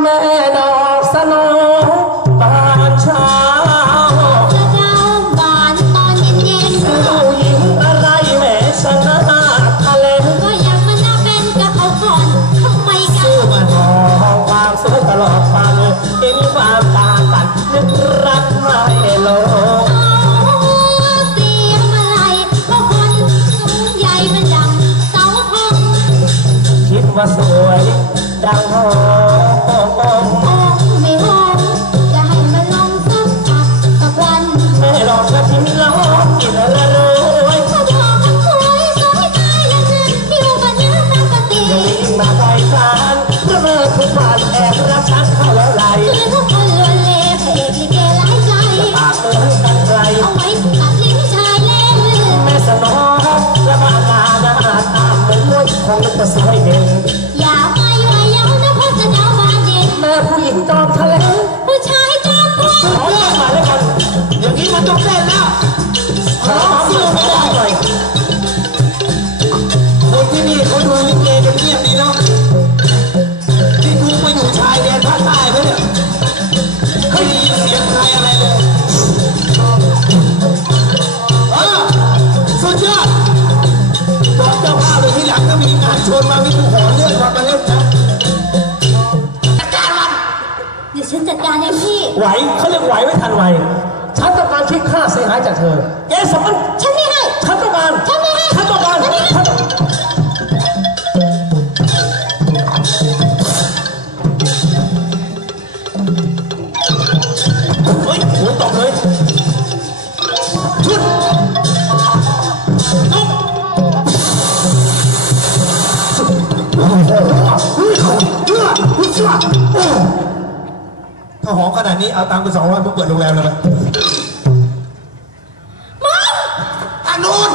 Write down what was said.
แม่ดอกสโนบานเช้าจะเจ้าบานตอนเย็นผู้หญิงอะไรแม่ชนะทะเลๆก็ยังมันน่าเป็นกับเขาก่อนทำไมกันสู้มามอความสวยตลอดฟังเห็นความต่างกันนึกรักไม่ลงเสียงอะไรก็คนสูงใหญ่มันดังเสาธงคิดว่าสวยดังหอ เมื่อเมื่อทุกวันแอบรักฉันเข้าแล้วไหลคือทุกคนล้วนเล่พระเอกลิเกหลายใจปากเอ้ยกันไกลเอาไว้ตัดลิ้นชายเล่นแม่สนอและบ้านนาหน้าตามเหมือนมวยคงจะสวยเด่นอย่าไปว่าเย้านะพราะจะเดาบานเย็นแม่ผู้หญิงจอมทะเลผู้ชายจอมปลอขอมาแล้วกันอย่างนี้มันต้องเต้นแล้วขอสู้ไม่ได้หน่อยคนที่นี่เขาดูลิเก ชายไหมเนี่ยไม่ได้ยินเสียงใครอะไรเลยเออสุดยอดบอกเจ้าภาพเลยที่หลังถ้ามีงานชวนมามีผู้ขอเรื่องมามาเล่นนะจัดการมันเดี๋ยวฉันจัดการเองพี่ ไหวเขาเรียกไหวไม่ทันไหวฉันต้องการคิดค่าเสียหายจากเธอเกสรฉันไม่ ถ้าหอมขนาดนี้เอาตังค์ไปสองร้อยมาเปิดโรงแรมเลยไหมอันนู้น